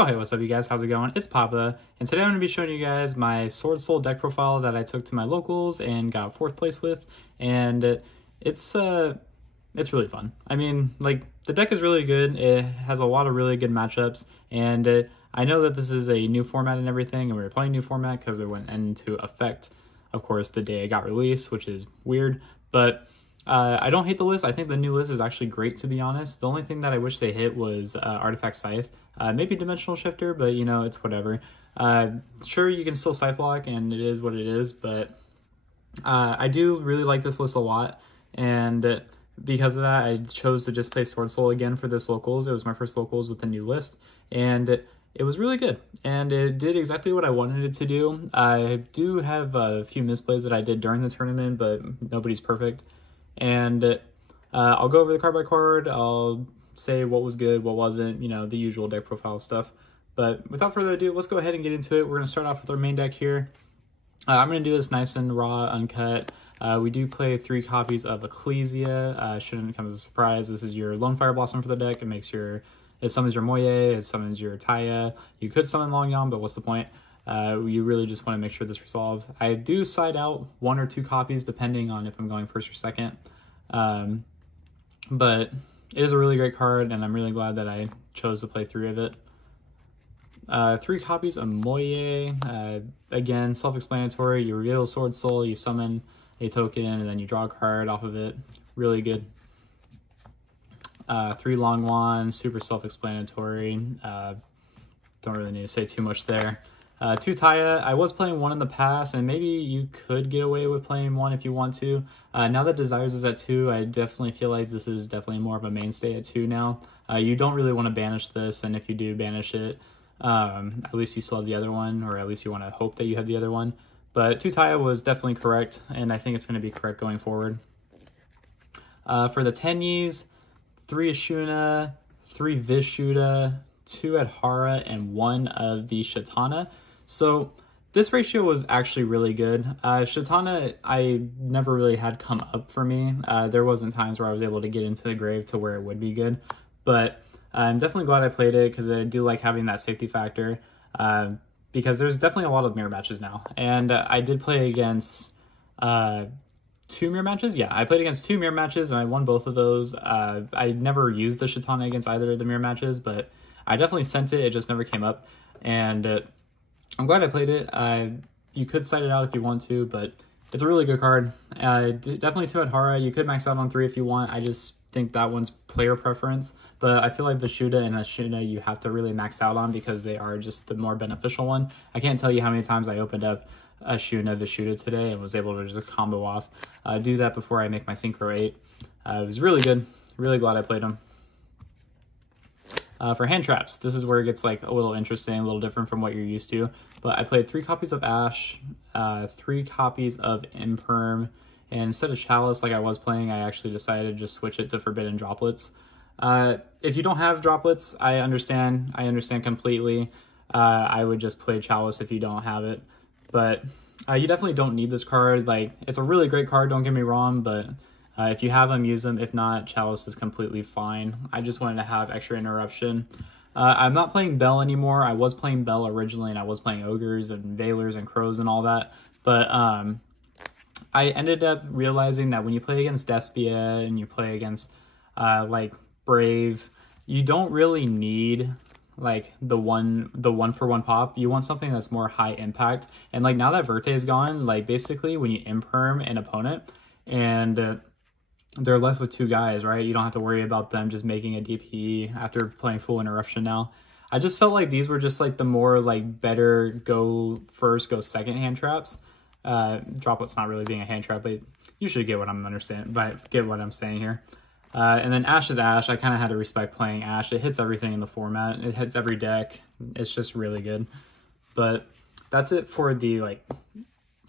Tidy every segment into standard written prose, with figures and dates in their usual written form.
Oh, hey, what's up, you guys? How's it going? It's Papa, and today I'm going to be showing you guys my Swordsoul deck profile that I took to my locals and got 4th place with, and it's really fun. I mean, like, the deck is really good. It has a lot of really good matchups, and I know that this is a new format and everything, and we were playing new format because it went into effect, of course, the day it got released, which is weird, but I don't hate the list. I think the new list is actually great, to be honest. The only thing that I wish they hit was Artifact Scythe. Maybe Dimensional Shifter, but you know, it's whatever. Sure, you can still Scythe Block, and it is what it is, but I do really like this list a lot, and because of that, I chose to just play Swordsoul again for this locals. It was my first locals with the new list, and it was really good, and it did exactly what I wanted it to do. I do have a few misplays that I did during the tournament, but nobody's perfect. And I'll go over the card by card. I'll say what was good, what wasn't, you know, the usual deck profile stuff. But without further ado, let's go ahead and get into it. We're going to start off with our main deck here. I'm going to do this nice and raw, uncut. We do play 3 copies of Ecclesia. Shouldn't come as a surprise. This is your Lone Fire Blossom for the deck. It summons your Moye, it summons your Taya. You could summon Long Yon, but what's the point? You really just want to make sure this resolves. I do side out 1 or 2 copies depending on if I'm going first or second. But it is a really great card, and I'm really glad that I chose to play 3 of it. 3 copies of Moye. Again, self-explanatory. You reveal Swordsoul, you summon a token, and then you draw a card off of it. Really good. 3 Long Wand, super self-explanatory. Don't really need to say too much there. 2 Taya. I was playing 1 in the past, and maybe you could get away with playing 1 if you want to. Now that Desires is at 2, I definitely feel like this is definitely more of a mainstay at 2 now. You don't really want to banish this, and if you do banish it, at least you still have the other one, or at least you want to hope that you have the other one. But 2 Taya was definitely correct, and I think it's going to be correct going forward. For the Tenyis, 3 Ashuna, 3 Vishuddha, 2 Adhara, and 1 of the Shatana. So this ratio was actually really good. Shatana, I never really had come up for me. There wasn't times where I was able to get into the grave to where it would be good. But I'm definitely glad I played it because I do like having that safety factor. Because there's definitely a lot of mirror matches now. And I did play against 2 mirror matches. Yeah, I played against 2 mirror matches and I won both of those. I never used the Shatana against either of the mirror matches, but I definitely sent it. It just never came up. And I'm glad I played it. You could side it out if you want to, but it's a really good card. Definitely 2 Adhara. You could max out on 3 if you want. I just think that one's player preference. But I feel like Vishuddha and Ashuna you have to really max out on because they are just the more beneficial one. I can't tell you how many times I opened up Ashuna Vishuddha today and was able to just combo off. Do that before I make my Synchro 8. It was really good. Really glad I played them. For hand traps, this is where it gets like a little interesting, a little different from what you're used to. But I played 3 copies of Ash, 3 copies of Imperm, and instead of Chalice like I was playing, I actually decided to just switch it to Forbidden Droplets. If you don't have Droplets, I understand completely. I would just play Chalice if you don't have it. But you definitely don't need this card. Like, it's a really great card, don't get me wrong, but if you have them, use them. If not, Chalice is completely fine. I just wanted to have extra interruption. I'm not playing Bell anymore. I was playing Bell originally, and I was playing Ogres and Veilers and Crows and all that. But I ended up realizing that when you play against Despia and you play against like Brave, you don't really need like the one for one pop. You want something that's more high impact. And like now that Verte is gone, like basically when you imperm an opponent and they're left with 2 guys, right? You don't have to worry about them just making a DP after playing full interruption now. I just felt like these were just like the more like better go first, go second hand traps. Droplet's not really being a hand trap, but you should get what I'm saying here. And then Ash is Ash. I kind of had to respect playing Ash. It hits everything in the format. It hits every deck. It's just really good. But that's it for the like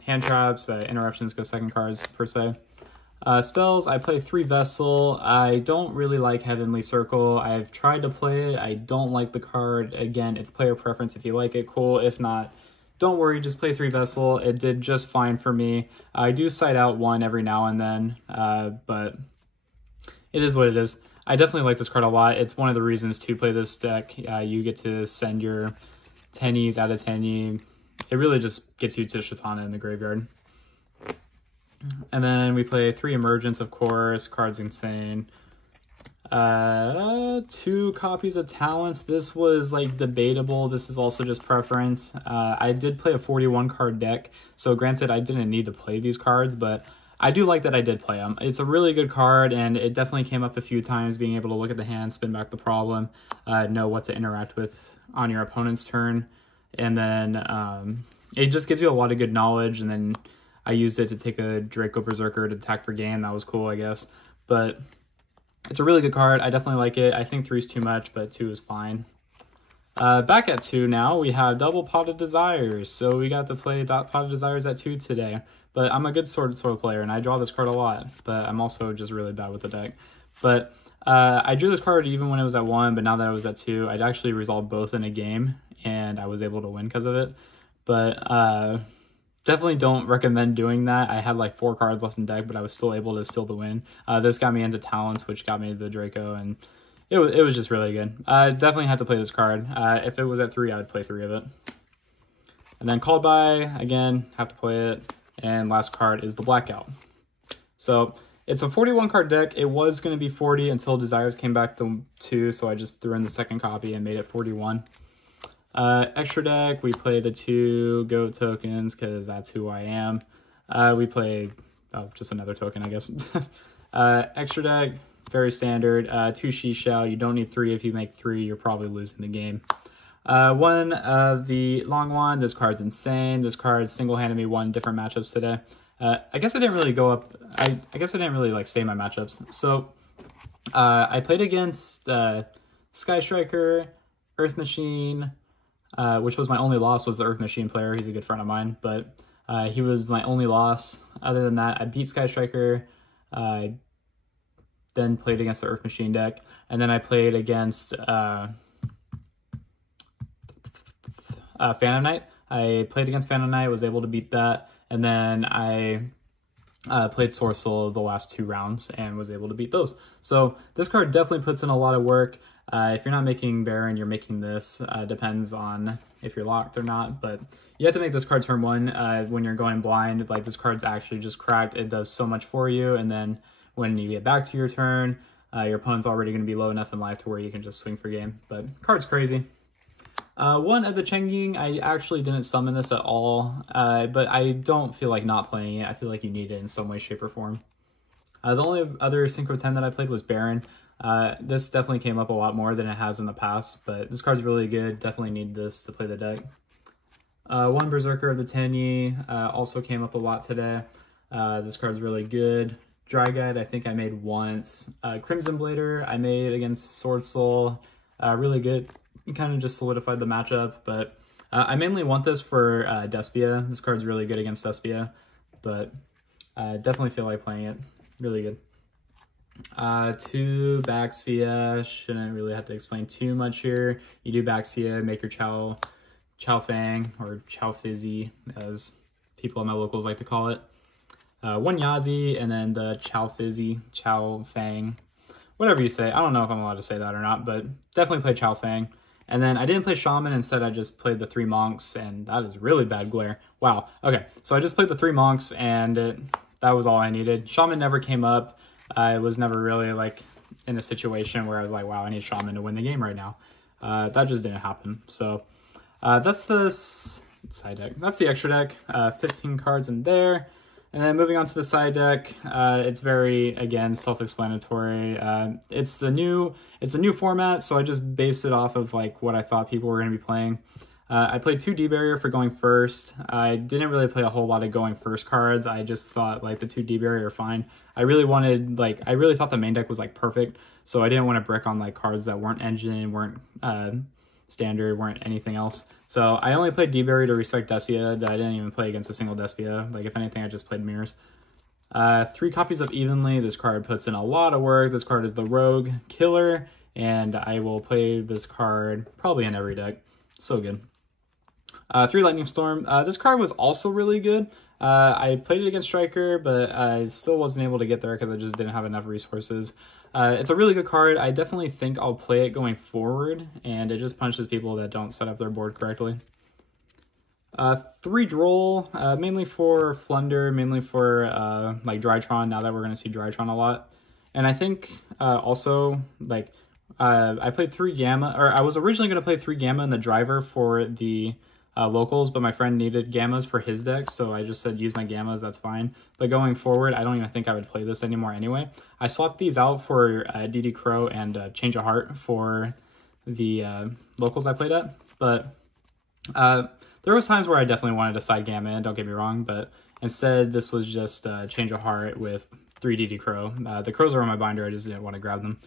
hand traps, interruptions, go second cards per se. Spells, I play 3 Vessel. I don't really like Heavenly Circle. I've tried to play it. I don't like the card. Again, it's player preference. If you like it, cool. If not, don't worry, just play 3 Vessel. It did just fine for me. I do side out 1 every now and then, but it is what it is. I definitely like this card a lot. It's one of the reasons to play this deck. You get to send your TENYIs out of TENYI. It really just gets you to Shatana in the graveyard. And then we play 3 Emergence, of course. Card's insane. 2 copies of Talents. This was like debatable. This is also just preference. I did play a 41 card deck, so granted I didn't need to play these cards, but I do like that I did play them. It's a really good card, and it definitely came up a few times, being able to look at the hand, spin back the problem, know what to interact with on your opponent's turn, and then it just gives you a lot of good knowledge. And then I used it to take a Draco Berserker to attack for game. That was cool, I guess. But it's a really good card. I definitely like it. I think 3 is too much, but 2 is fine. Back at 2 now, we have Double Pot of Desires. So we got to play Pot of Desires at 2 today. But I'm a good Swordsoul player, and I draw this card a lot. But I'm also just really bad with the deck. But I drew this card even when it was at 1, but now that I was at 2, I'd actually resolved both in a game, and I was able to win because of it. But definitely don't recommend doing that. I had like 4 cards left in deck, but I was still able to steal the win. This got me into Talents, which got me the Draco, and it was just really good. I definitely had to play this card. If it was at 3, I would play 3 of it. And then Called By, again, have to play it. And last card is the Blackout. So it's a 41 card deck. It was going to be 40 until Desires came back to 2, so I just threw in the second copy and made it 41. Extra deck, we play the 2 GOAT tokens because that's who I am. We play, just another token, I guess. Extra deck, very standard. 2 Shishao, you don't need 3. If you make 3, you're probably losing the game. 1 of the Long Wand, this card's insane. This card single-handed me 1 different matchups today. I guess I didn't really go up, I guess I didn't really like say my matchups. So, I played against Sky Striker, Earth Machine, which was my only loss, was the Earth Machine player. He's a good friend of mine, but he was my only loss. Other than that, I beat Sky Striker, then played against the Earth Machine deck, and then I played against Phantom Knight. I played against Phantom Knight, was able to beat that, and then I played Swordsoul the last 2 rounds and was able to beat those. So this card definitely puts in a lot of work. If you're not making Baron, you're making this. Depends on if you're locked or not, but you have to make this card turn 1 when you're going blind. Like, this card's actually just cracked. It does so much for you, and then when you get back to your turn, your opponent's already going to be low enough in life to where you can just swing for game. But card's crazy. 1 of the Chengying, I actually didn't summon this at all, but I don't feel like not playing it. I feel like you need it in some way, shape, or form. The only other Synchro 10 that I played was Baron. This definitely came up a lot more than it has in the past, but this card's really good. Definitely need this to play the deck. 1 Berserker of the TENYI also came up a lot today. This card's really good. Dry Guide, I think I made once. Crimson Blader, I made against Swordsoul. Really good. Kind of just solidified the matchup, but I mainly want this for Despia. This card's really good against Despia, but I definitely feel like playing it. Really good. 2 Baxia, shouldn't really have to explain too much here. You do Baxia, make your Chow Fang, or Chow Fizzy, as people at my locals like to call it. 1 Yazi, and then the Chow Fizzy, Chow Fang, whatever you say. I don't know if I'm allowed to say that or not, but definitely play Chow Fang. And then I didn't play Shaman, instead I just played the 3 Monks, and that is really bad glare. Wow, okay, so I just played the 3 Monks, and that was all I needed. Shaman never came up. I was never really like in a situation where I was like, wow, I need Shaman to win the game right now. That just didn't happen. So that's the side deck. That's the extra deck. 15 cards in there. And then moving on to the side deck, it's very, again, self-explanatory. It's a new format, so I just based it off of like what I thought people were going to be playing. I played 2 D-Barrier for going first. I didn't really play a whole lot of going first cards. I just thought like the 2 D-Barrier are fine. I really thought the main deck was like perfect, so I didn't want to brick on like cards that weren't engine, weren't standard, weren't anything else. So I only played D-Barrier to respect Desia. I didn't even play against a single Despia. Like, if anything, I just played Mirrors. 3 copies of Evenly. This card puts in a lot of work. This card is the Rogue Killer, and I will play this card probably in every deck. So good. 3 Lightning Storm. This card was also really good. I played it against Striker, but I still wasn't able to get there because I just didn't have enough resources. It's a really good card. I definitely think I'll play it going forward, and it just punches people that don't set up their board correctly. 3 Droll, mainly for Flunder, mainly for like Drytron, now that we're going to see Drytron a lot. And I think also, like, I played 3 Gamma, or I was originally going to play 3 Gamma in the driver for the locals, but my friend needed Gammas for his deck, so I just said use my Gammas, that's fine. But going forward, I don't even think I would play this anymore anyway. I swapped these out for DD Crow and Change of Heart for the locals I played at, but there was times where I definitely wanted to side Gamma in, don't get me wrong, but instead this was just Change of Heart with 3 DD Crow. The Crows are on my binder, I just didn't want to grab them.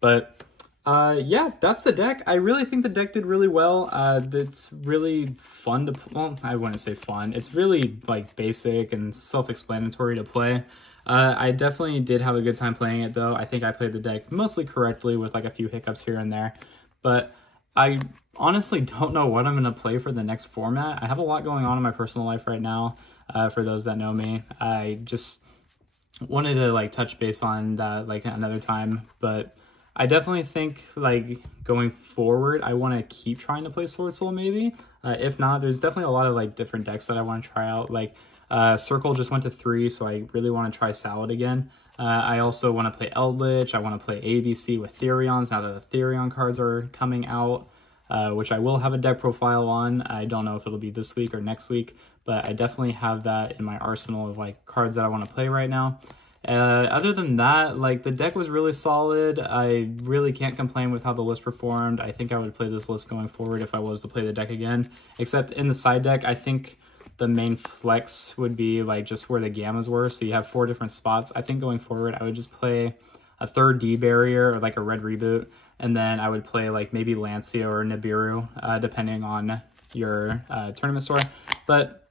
But yeah, that's the deck. I really think the deck did really well. It's really fun to, well, I wouldn't say fun. It's really like basic and self-explanatory to play. I definitely did have a good time playing it though. I think I played the deck mostly correctly with like a few hiccups here and there. But I honestly don't know what I'm going to play for the next format. I have a lot going on in my personal life right now. For those that know me, I just wanted to like touch base on that like another time, but I definitely think like going forward, I want to keep trying to play Swordsoul maybe. If not, there's definitely a lot of like different decks that I want to try out. Like Circle just went to 3, so I really want to try Salad again. I also want to play Eldritch. I want to play ABC with Therions now that the Therion cards are coming out, which I will have a deck profile on. I don't know if it'll be this week or next week, but I definitely have that in my arsenal of like cards that I want to play right now. Other than that, like the deck was really solid. I really can't complain with how the list performed. I think I would play this list going forward if I was to play the deck again, except in the side deck, I think the main flex would be like just where the Gammas were. So you have 4 different spots. I think going forward, I would just play a 3rd D barrier or like a red reboot. And then I would play like maybe Lancia or Nibiru, depending on your tournament store. But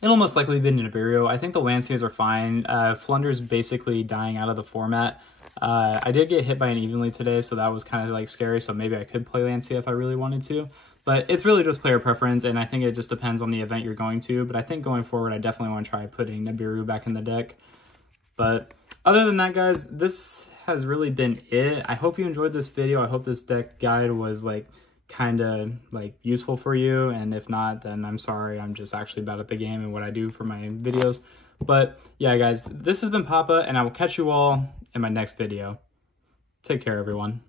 it'll most likely be Nibiru. I think the Lancias are fine. Flunder's basically dying out of the format. I did get hit by an Evenly today, so that was kind of like scary, so maybe I could play Lancia if I really wanted to. But it's really just player preference, and I think it just depends on the event you're going to. But I think going forward, I definitely want to try putting Nibiru back in the deck. But other than that, guys, this has really been it. I hope you enjoyed this video. I hope this deck guide was like kind of like useful for you, and if not, then I'm sorry. I'm just actually bad at the game and what I do for my videos. But yeah, guys, this has been Papa, and I will catch you all in my next video. Take care, everyone.